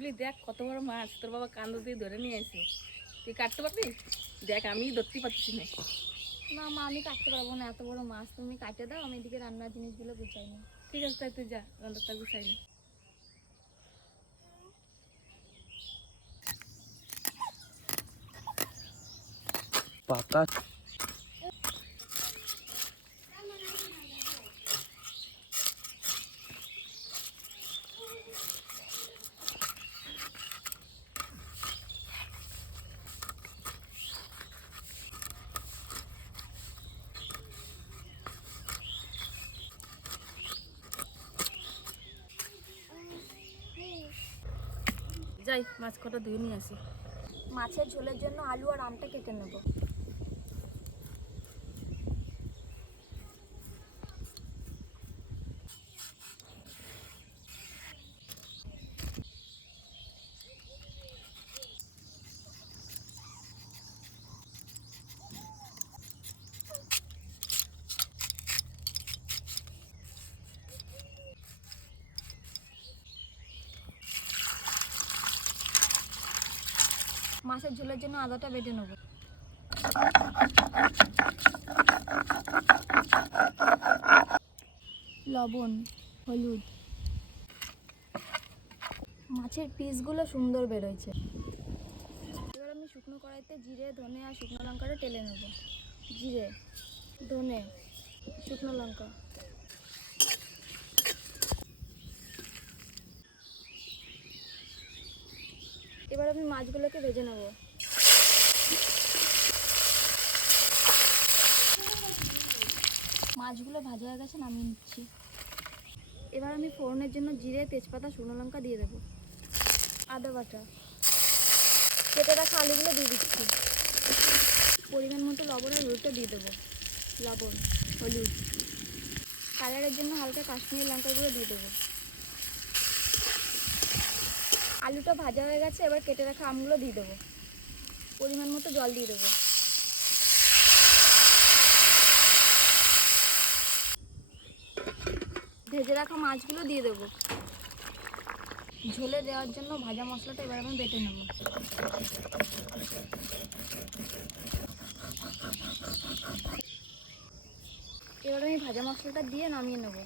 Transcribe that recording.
শিউলি দেখ কত বড় মাছ, তোর বাবা কান্দ দিয়ে ধরে নিয়ে আসে। তুই কাটতে পারবি? দেখ আমি ধরতে পারছি না। না মা, আমি কাটতে পারবো না, এত বড় মাছ তুমি কাটে দাও, আমি এদিকে রান্নার জিনিসগুলো গুছাই নি। ঠিক আছে, তাই তুই যা, রান্নাটা গুছাই নে। পাকা যাই মাছ কটা ধুয়ে নিয়ে আসি। মাছের ঝোলের জন্য আলু আর আমটা কেটে নেবো। মাছের ঝোলের জন্য আদাটা বেটে নেবো। লবণ, হলুদ। মাছের পিসগুলো সুন্দর বেরোয়ছে। এবার আমি শুকনো কড়াইতে জিরে, ধনে আর শুকনো লঙ্কাটা টেলে নেব। জিরে, ধনে, শুকনো লঙ্কা। এবার আমি মাছগুলোকে ভেজে নেব। মাছগুলো ভাজা হয়ে গেছে, নামিয়ে নিচ্ছি। এবার আমি ফোড়নের জন্য জিরে, তেজপাতা, শুকনো লঙ্কা দিয়ে দেবো। আদা বাটা, কেটে রাখা আলুগুলো দিয়ে দিচ্ছি। পরিমাণ মতো লবণ আর হলুদটা দিয়ে দেবো। লবণ, হলুদ। কালারের জন্য হালকা কাশ্মীরি লঙ্কা গুঁড়ো দিয়ে দেবো। আলুটা ভাজা হয়ে গেছে, এবার কেটে রাখা আমগুলো দিয়ে দেবো। পরিমাণ মতো জল দিয়ে দেবো। ভেজে রাখা মাছগুলো দিয়ে দেবো। ঝোলে দেওয়ার জন্য ভাজা মশলাটা এবার আমি বেটে নেব। এবার আমি ভাজা মশলাটা দিয়ে নামিয়ে নেব।